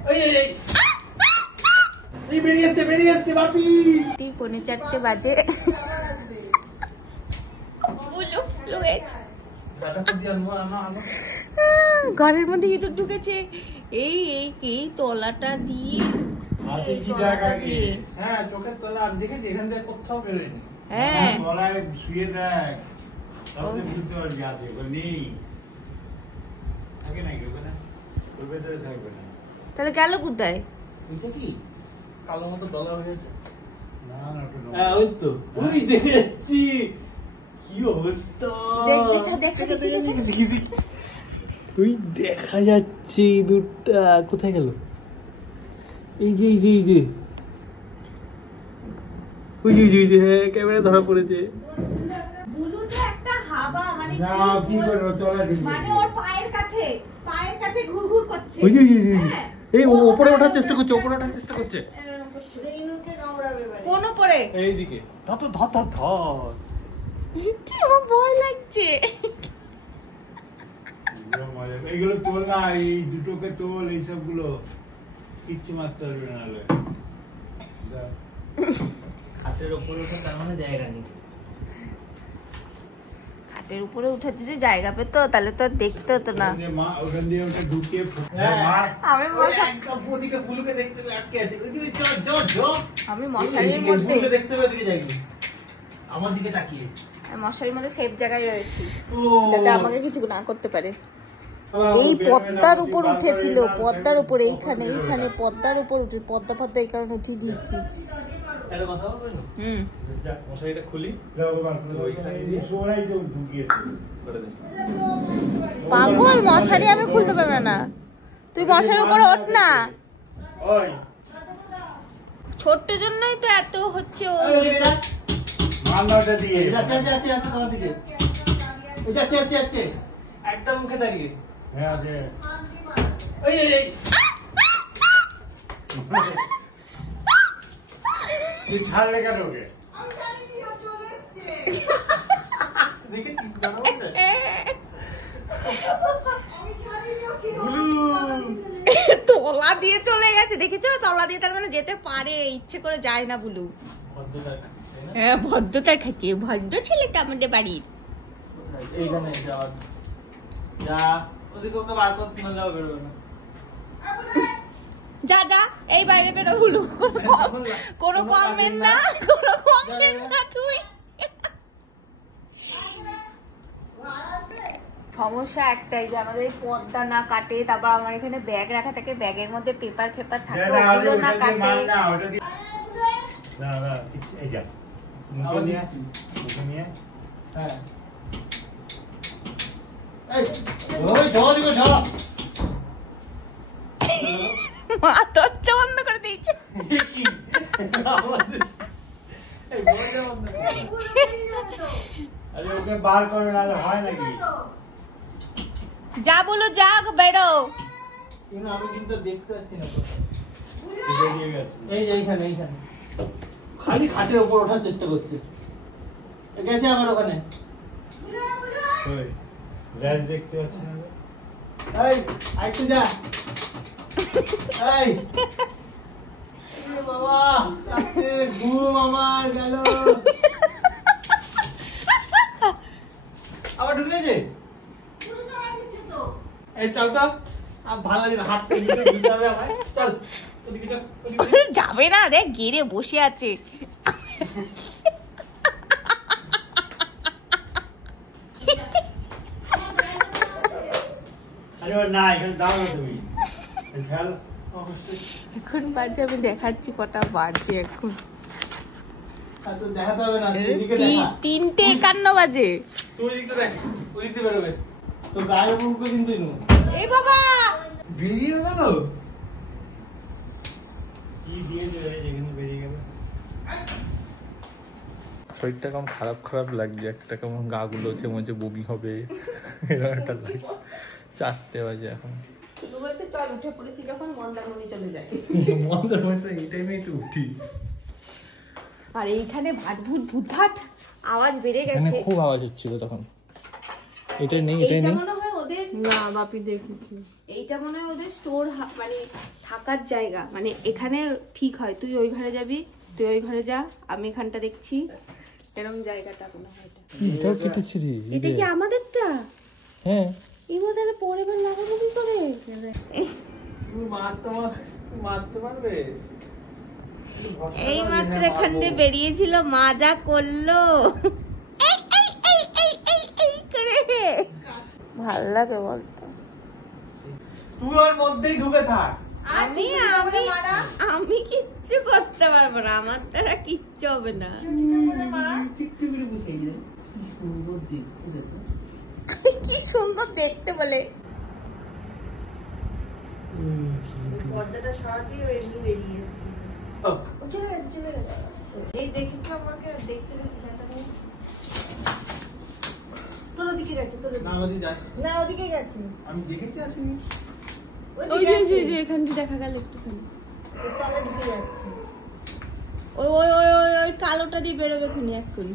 4:45 বাজে। ঘরের মধ্যে ইঁদুর ঢুকেছে। এই এই এই তলাটা দিয়ে চোখের তলা আমি দেখেছি, এখান থেকে কোথাও বেরোয়নি। হ্যাঁ তলায় শুয়ে দেখ, তাহলে বুঝতে পারবি আছে নেই, থাকে নাকি ওখানে, ওর ভেতরে থাকবে না। তাহলে গেল কোথায়? ওইটা কি কালো মতো দলা হয়ে গেছে? না না ওই তো ওই দেখে যাচ্ছি, কি অবস্থা তুই, দেখা যাচ্ছে ইঁদুরটা কোথায় গেল? এই যে এই যে এই যে ওই যে ওই যে হ্যাঁ ক্যামেরা ধরা পড়েছে। বুলুটা একটা হাবা, মানে না কি করব, চলে দিবি, মানে ওর পায়ের কাছে ঘুরঘুর করছে। ওই যে এই উপরে ওঠার চেষ্টা করছে, উপরে ওঠার চেষ্টা করছে। ইনুকে কামড়াবে মানে কোন উপরে? এইদিকে ধর ধর ধর ধর, কি আমার ভয় লাগছে। এইগুলো তোল না, এই দুটোকে তোল, এই সবগুলো কিচ্ছু মারতে পারবে না। হাতের উপরে ওঠা তার মানে জায়গা নেই। খাটের উপরে উঠে যদি জায়গা পেত তাহলে তো দেখতে হতো না। ওখান দিয়ে ওটা ঢুকিয়ে আমি বুলুকে দেখতে আটকে আছে, আমি মশারির মধ্যে দেখতে হবে, ওদিকে যাইনি, আমার দিকে তাকিয়ে মশারির মধ্যে সেফ জায়গায় রয়েছি, যাতে আমাকে কিছু না করতে পারে। এই পদ্মার উপর উঠেছিল, পদ্মার উপর, এইখানে এইখানে পদ্মার উপর উঠে, পদ্মা পদ্মা এই কারণে উঠিয়ে দিয়েছি। মশারিটা খুলি, পাগল, মশারি আমি খুলতে পারবো না, তুই মশারির উপরে ওঠ না। ছোট্ট জন্যই তো এত হচ্ছে একদম মুখে দাঁড়িয়ে তুই ছাড়লে কেন ওকে? তলা দিয়ে চলে গেছে, দেখেছো? তলা দিয়ে তার মানে যেতে পারে, ইচ্ছে করে যায় না বুলু। হ্যাঁ ভদ্রতার খাচ্ছে, ভদ্র ছেলেটা আমাদের বাড়ির। যা যা এই বাইরে বেরো বুলু, কোনো কমেন্ট না, কোনো কমেন্ট না। তুই সমস্যা একটাই যে আমাদের পর্দা না কাটে, তারপর আমার এখানে ব্যাগ রাখা থাকে, ব্যাগের মধ্যে পেপার ফেপার থাকে, ওগুলো না কাটে। মা তোর বন্ধ করে দিয়েছে। ওকে বার করে না হয় নাকি? যা বলো, যা বেরো। আমি কিন্তু দেখতে পাচ্ছি না, এই যে এইখানে এইখানে খালি খাটের উপর ওঠার চেষ্টা করছে, গেছে আমার ওখানে। দেখতে পাচ্ছি না, এই আইটু যা, এই বাবা গুরু মামা গেল, আবার ঢুকেছে। এই চল তো, ভালো লাগে হাঁটতে, চল যাবে না, দেখ গেড়ে বসে আছে। না এখানে দাও না তুমি, এখন বাজে, আমি দেখাচ্ছি কটা বাজে এখন, দেখাতে হবে না, 3:51 বাজে। তুই দিকটা দেখ, ওই দিকতে বেরোবে তো গায়ে মুখবে কিন্তু। এই বাবা বেরিয়ে গেল, কি দিয়ে যেখানে বেরিয়ে গেল। শরীরটা কেমন খারাপ খারাপ লাগছে, একটা কেমন গা গুলো হচ্ছে, মনে হচ্ছে বমি হবে, এরকম একটা লাগছে। 4টে বাজে এখন, চল উঠে পড়েছি যখন মন্দারমণি চলে যায়। মন্দারমণি এই টাইমেই তো উঠি। আর এইখানে ভাটভুট ভুটভাট আওয়াজ বেড়ে গেছে, খুব আওয়াজ হচ্ছিল তখন। এটা নেই, এটাই নেই, মনে হয় ওদের না বাপি দেখেছি। এইটা মনে হয় ওদের স্টোর, মানে থাকার জায়গা, মানে এখানে ঠিক হয় তুই ওই ঘরে যাবি, তুই ওই ঘরে যা, আমি এখানটা দেখছি, এরকম জায়গাটা মনে হয়। এটাও কেটেছি রে। এটা কি আমাদেরটা? হ্যাঁ এবার পরে বার লাগাবো কি করে? মারতে পারবে। এই মাত্র এখান দিয়ে বেরিয়েছিল, মা যা করলো ভাল লাগে বলতো। তুই ওর মধ্যেই ঢুকে থাক। আমি কিচ্ছু করতে পারবো না, আমার দ্বারা কিচ্ছু হবে না। কি সুন্দর দেখতে বলে। পর্দাটা সরাতেই এমনি বেরিয়ে এসেছি। চলে গেছে। এই দেখি তো আমাকে দেখতে তোর ওদিকে গেছে, তোর না ওদিকে গেছে, আমি দেখেছি আসিনি। ওই যে এখান দিয়ে দেখা গেল একটুখানি তলা ঢুকে যাচ্ছে। ওই কালোটা দিয়ে বেরোবে খুনি এক্ষুনি।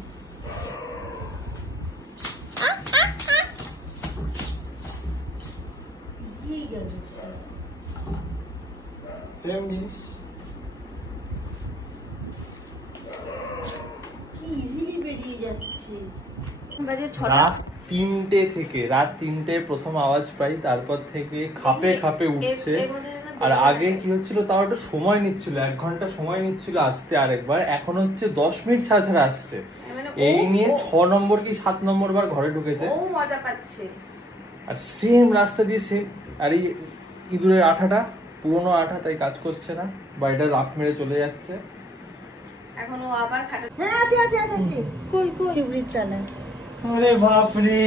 রাত 3টে থেকে, রাত 3টে প্রথম আওয়াজ পাই, তারপর থেকে খাপে খাপে উঠছে। আর আগে কি হচ্ছিল, তাও একটা সময় নিচ্ছিল, 1 ঘন্টা সময় নিচ্ছিল আসতে আরেকবার, এখন হচ্ছে 10 মিনিট ছাড়া ছাড়া আসছে। এই নিয়ে 6 নম্বর কি 7 নম্বর বার ঘরে ঢুকেছে। ও মজা পাচ্ছে। আর সেম রাস্তা দিয়ে সেম, আর এই ইঁদুরের আঠাটা পুরোনো আঠা, তাই কাজ করছে না, বা এটা লাফ মেরে চলে যাচ্ছে। এখন ও আবার খাটে। হ্যাঁ আছে। কই চিবড়ির তলা। আরে বাপ রে,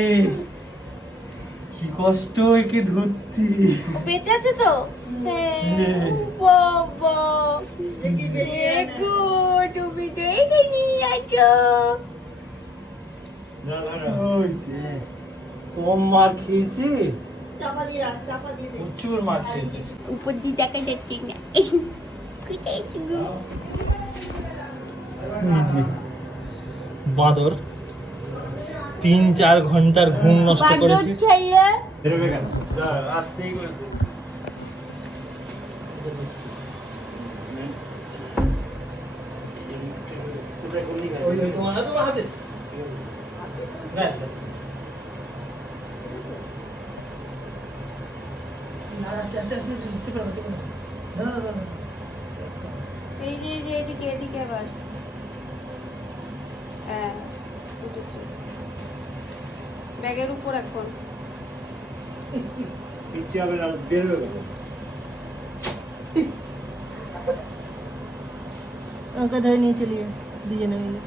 কি কষ্ট একে ধরতি। ও বেঁচে আছে তো? হ্যাঁ বাবা, দেখো তুমি তো এখানে আছো। কম মার খেয়েছি, চাপা দিয়ে দে। প্রচুর মার খেয়েছি। উপর দিয়ে দেখা যাচ্ছে না, কোথায় ছিল বাঁদর 3-4 ঘন্টার ঘুম নষ্ট করেছি। এই যে এদিকে আবার উঠেছে ব্যাগের উপর। এখন ওকে ধরে নিয়ে চলিয়ে দুজনে মিলে।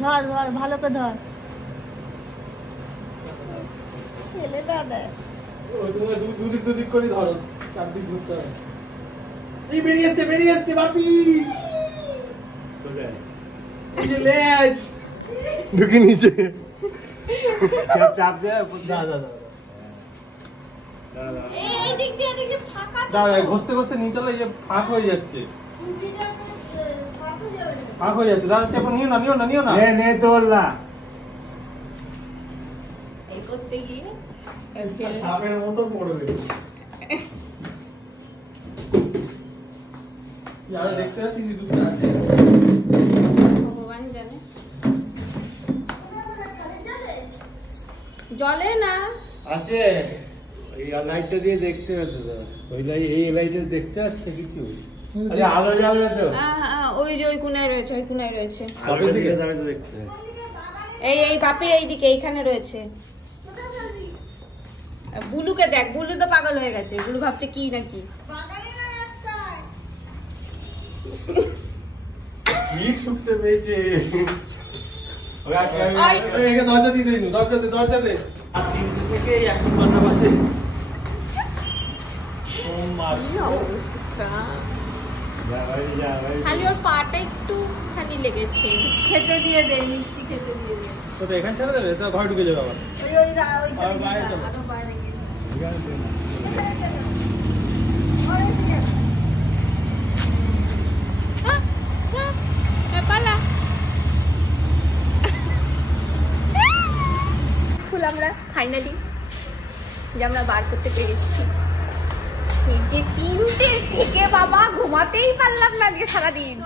ধর ভালো করে ধর, ছেলে দাদা দুদিক করে ধরো, চারদিক ঘুরতে হবে। এই বেরিয়ে আসতে বাপি, লেজ ঢুকে নিচে, চাপ দাদা ঘষতে নিচে যে ফাঁক হয়ে যাচ্ছে, দাদা চাপ নিও না নে তোল না। এই করতে গিয়ে সাপের মতো পড়বে। দেখতে পাচ্ছিস দুটো আছে, ভগবান জানে। জলে না আছে, এই লাইটটা দিয়ে দেখতে হতো, ওই লাইট, এই লাইটে দেখতে পাচ্ছে কিছু। আরে আলো জ্বালবে তো, ওই যে ওই কোণায় রয়েছে, আলো দিকে দাঁড়িয়ে তো দেখতে। এই বাপের এইদিকে এইখানে রয়েছে। বুলুকে দেখ, বুলু তো পাগল হয়ে গেছে, বুলু ভাবছে কি নাকি। কি শুনতে পেয়েছে, দরজা দিয়ে দিন, দরজা দে। আর 3টে থেকে এখন কথা বাজে। খালি ওর পাটা একটু খানি লেগেছে, খেতে দিয়ে দে, মিষ্টি খেতে দিয়ে দে। তো এখানে ছেড়ে দেবে, তো ঘরে ঢুকে যাবে আবার। বাইরে আমরা ফাইনালি, যে আমরা বার করতে পেরেছি। এই যে 3টে থেকে বাবা ঘুমাতেই পারলাম না আজকে সারাদিন।